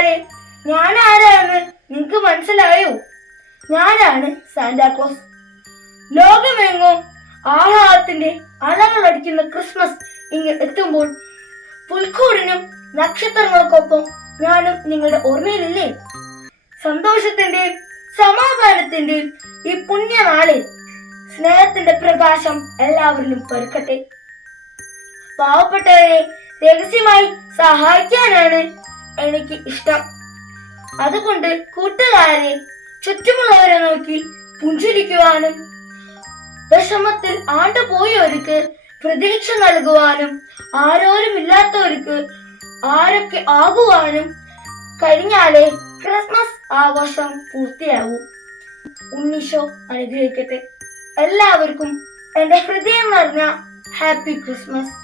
കൂട്ടുകാരെ, ഞാൻ ആരാണെന്ന് നിങ്ങക്ക് മനസ്സിലായോ? ഞാനാണ് സാന്റാക്ലോസ്. ലോകമെങ്ങും ആഹ്ലാദത്തിന്റെ അലകളടിക്കുന്ന ക്രിസ്മസ് ഇങ്ങ് എത്തുമ്പോൾ പുൽക്കൂടിനും നക്ഷത്രങ്ങൾക്കൊപ്പം ഞാനും നിങ്ങളുടെ ഓർമ്മയിലില്ലേ? സന്തോഷത്തിന്റെയും സമാധാനത്തിന്റെയും ഈ പുണ്യനാളിൽ സ്നേഹത്തിന്റെ പ്രകാശം എല്ലാവരിലും പരക്കട്ടെ. പാവപ്പെട്ടവരെ രഹസ്യമായി സഹായിക്കാനാണ് എനിക്ക് ഇഷ്ടം. അതുകൊണ്ട് കൂട്ടുകാരെ, ചുറ്റുമുള്ളവരെ നോക്കി പുഞ്ചിരിക്കുവാനും വിഷമത്തിൽ ആണ്ടുപോയവർക്ക് പ്രതീക്ഷ നൽകുവാനും ആരോരുമില്ലാത്തവർക്ക് ആരൊക്കെ ആകുവാനും കഴിഞ്ഞാലേ ക്രിസ്മസ് ആഘോഷം പൂർത്തിയാകൂ. ഉണ്ണീശോ അനുഗ്രഹിക്കട്ടെ. എല്ലാവർക്കും എന്റെ ഹൃദയം നിറഞ്ഞ ഹാപ്പി ക്രിസ്മസ്.